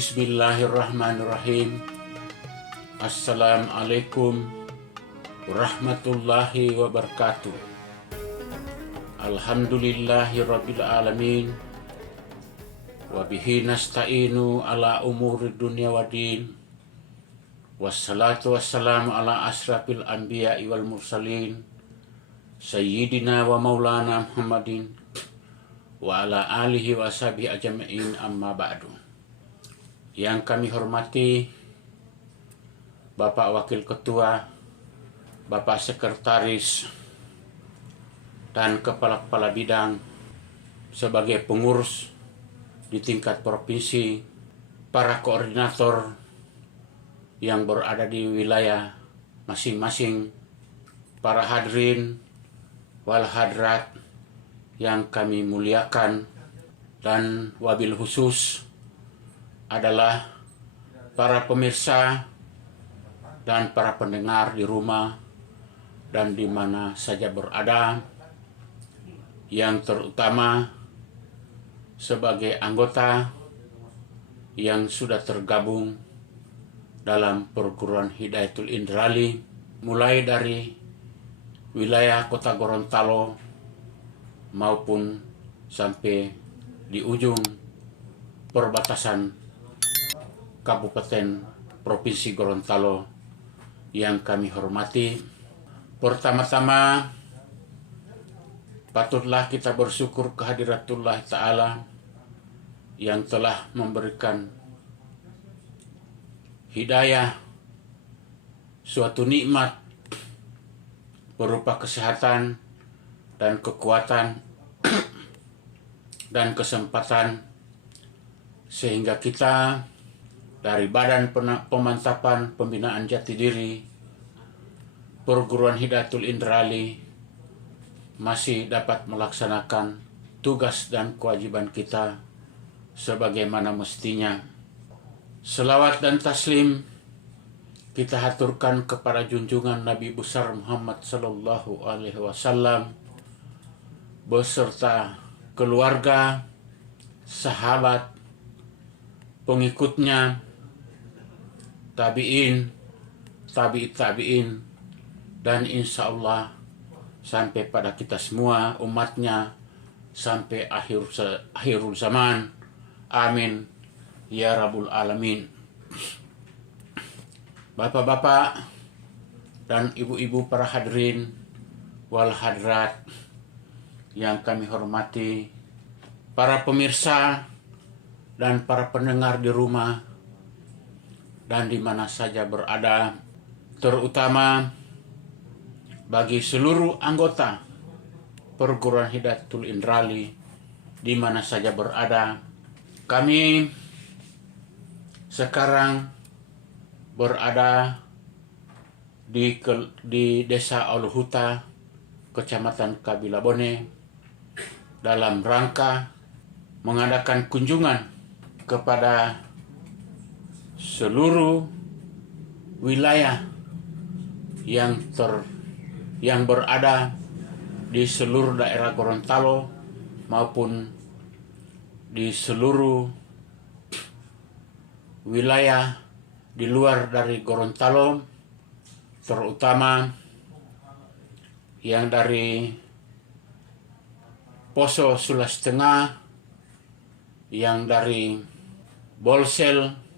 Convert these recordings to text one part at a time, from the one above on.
Bismillahirrahmanirrahim. Assalamualaikum warahmatullahi wabarakatuh. Alhamdulillahirabbil alamin. Wa bihi nasta'inu ala umuri dunya waddin. Wassalatu wassalamu ala asrafil anbiya'i wal mursalin. Sayyidina wa maulana Muhammadin wa ala alihi wa sahbihi ajma'in, amma ba'du. Yang kami hormati Bapak Wakil Ketua, Bapak Sekretaris, dan Kepala-Kepala Bidang sebagai pengurus di tingkat provinsi, para koordinator yang berada di wilayah masing-masing, para hadirin wal hadrat yang kami muliakan, dan wabil khusus adalah para pemirsa dan para pendengar di rumah dan di mana saja berada, yang terutama sebagai anggota yang sudah tergabung dalam perguruan Hidayatul Indrali, mulai dari wilayah Kota Gorontalo maupun sampai di ujung perbatasan Kabupaten Provinsi Gorontalo yang kami hormati. Pertama-tama patutlah kita bersyukur kehadiratullah Ta'ala yang telah memberikan hidayah, suatu nikmat berupa kesehatan dan kekuatan dan kesempatan, sehingga kita dari Badan Pemantapan Pembinaan Jati Diri Perguruan Hidayatul Indrali masih dapat melaksanakan tugas dan kewajiban kita sebagaimana mestinya. Selawat dan taslim kita haturkan kepada junjungan Nabi besar Muhammad sallallahu alaihi wasallam beserta keluarga, sahabat, pengikutnya, tabi'in, tabi'it tabi'in, dan insya Allah sampai pada kita semua umatnya sampai akhirul zaman. Amin ya rabbul alamin. Bapak-bapak dan ibu-ibu para hadirin wal hadrat yang kami hormati, para pemirsa dan para pendengar di rumah dan di mana saja berada, terutama bagi seluruh anggota Perguruan Hidayatul Indrali di mana saja berada. Kami sekarang berada di Desa Oluhuta, Kecamatan Kabilabone, dalam rangka mengadakan kunjungan kepada seluruh wilayah yang berada di seluruh daerah Gorontalo maupun di seluruh wilayah di luar dari Gorontalo, terutama yang dari Poso Sulawesi Tengah, yang dari Bolsel.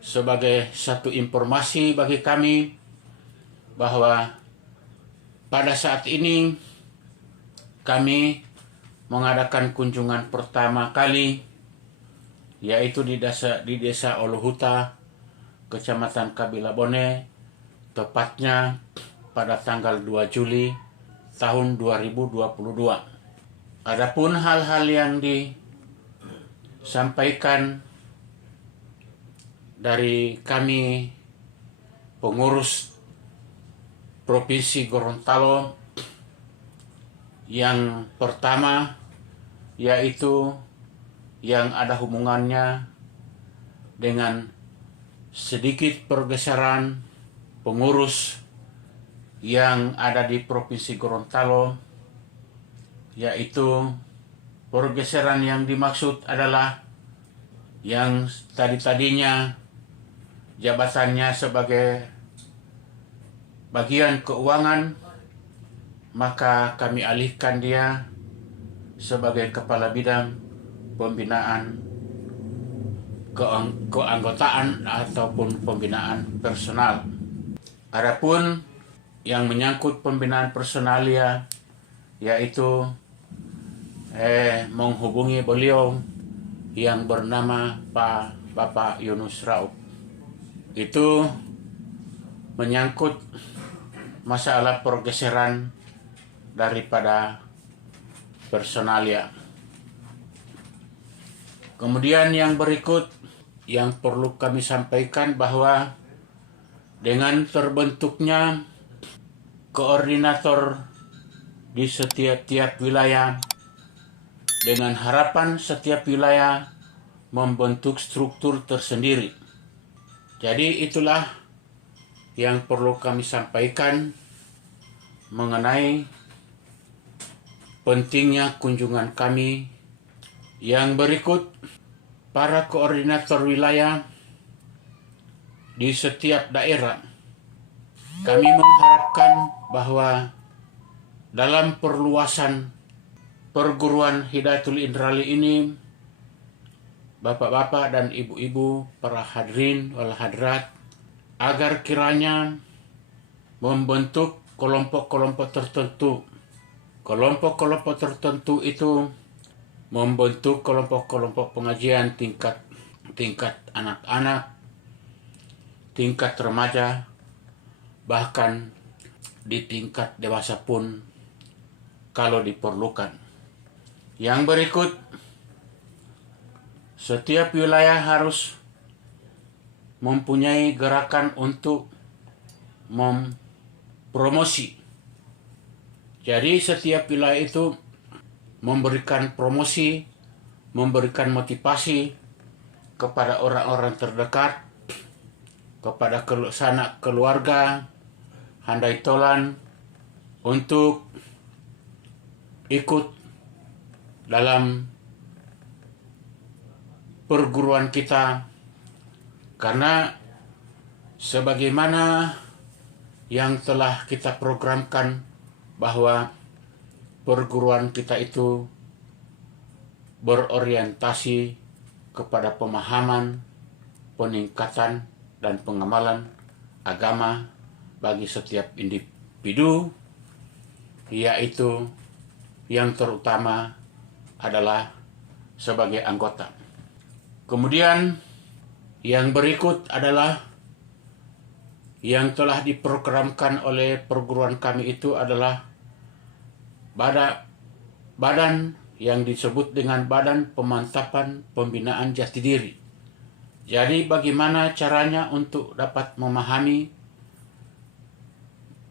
Sebagai satu informasi bagi kami bahwa pada saat ini kami mengadakan kunjungan pertama kali, yaitu di Desa Oluhuta, Kecamatan Kabilabone, tepatnya pada tanggal 2 Juli tahun 2022. Adapun hal-hal yang disampaikan dari kami pengurus Provinsi Gorontalo, yang pertama yaitu yang ada hubungannya dengan sedikit pergeseran pengurus yang ada di Provinsi Gorontalo, yaitu pergeseran yang dimaksud adalah yang tadinya jabatannya sebagai bagian keuangan, maka kami alihkan dia sebagai kepala bidang pembinaan keanggotaan ataupun pembinaan personal. Adapun yang menyangkut pembinaan personalia, yaitu menghubungi beliau yang bernama Bapak Yunus Raub. Itu menyangkut masalah pergeseran daripada personalia. Kemudian yang berikut yang perlu kami sampaikan bahwa dengan terbentuknya koordinator di setiap wilayah, dengan harapan setiap wilayah membentuk struktur tersendiri. Jadi itulah yang perlu kami sampaikan mengenai pentingnya kunjungan kami. Yang berikut, para koordinator wilayah di setiap daerah, kami mengharapkan bahwa dalam perluasan perguruan Hidayatul Indrali ini, bapak-bapak dan ibu-ibu, para hadirin wal hadirat, agar kiranya membentuk kelompok-kelompok tertentu. Kelompok-kelompok tertentu itu membentuk kelompok-kelompok pengajian tingkat anak-anak, tingkat remaja, bahkan di tingkat dewasa pun kalau diperlukan. Yang berikut, setiap wilayah harus mempunyai gerakan untuk mempromosi. Jadi setiap wilayah itu memberikan promosi, memberikan motivasi kepada orang-orang terdekat, kepada sanak keluarga, handai tolan, untuk ikut dalam perguruan kita, karena sebagaimana yang telah kita programkan bahwa perguruan kita itu berorientasi kepada pemahaman, peningkatan, dan pengamalan agama bagi setiap individu, yaitu yang terutama adalah sebagai anggota. Kemudian yang berikut adalah yang telah diprogramkan oleh perguruan kami itu adalah badan yang disebut dengan Badan Pemantapan Pembinaan Jati Diri. Jadi bagaimana caranya untuk dapat memahami,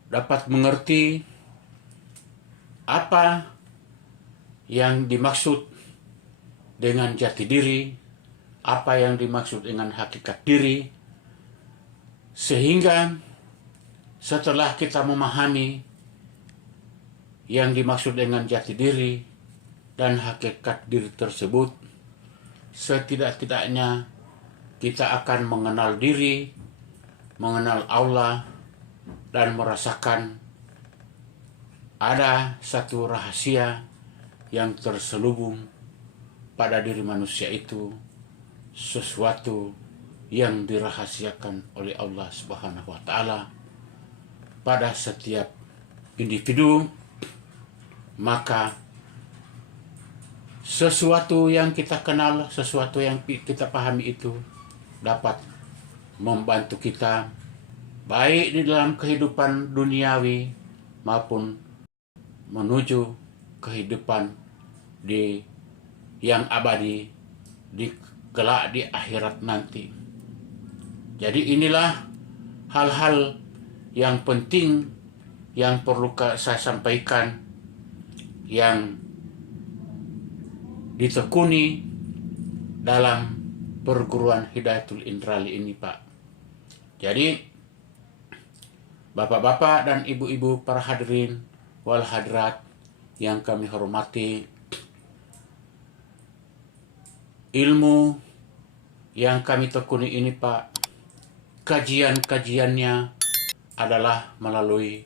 dapat mengerti apa yang dimaksud dengan jati diri, apa yang dimaksud dengan hakikat diri, sehingga setelah kita memahami yang dimaksud dengan jati diri dan hakikat diri tersebut, setidak-tidaknya kita akan mengenal diri, mengenal Allah, dan merasakan ada satu rahasia yang terselubung pada diri manusia itu, sesuatu yang dirahasiakan oleh Allah Subhanahu wa Ta'ala pada setiap individu. Maka sesuatu yang kita kenal, sesuatu yang kita pahami itu dapat membantu kita baik di dalam kehidupan duniawi maupun menuju kehidupan yang abadi kelak di akhirat nanti. Jadi inilah hal-hal yang penting yang perlu saya sampaikan, yang ditekuni dalam perguruan Hidayatul Indrali ini, Pak. Jadi bapak-bapak dan ibu-ibu, para hadirin wal hadirat yang kami hormati, ilmu Yang kami tekuni ini Pak, kajian-kajiannya adalah melalui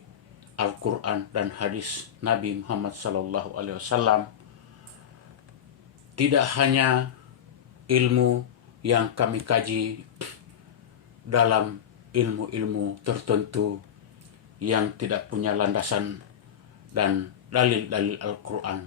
Al-Quran dan hadis Nabi Muhammad SAW. Tidak hanya ilmu yang kami kaji dalam ilmu-ilmu tertentu yang tidak punya landasan dan dalil-dalil Al-Quran,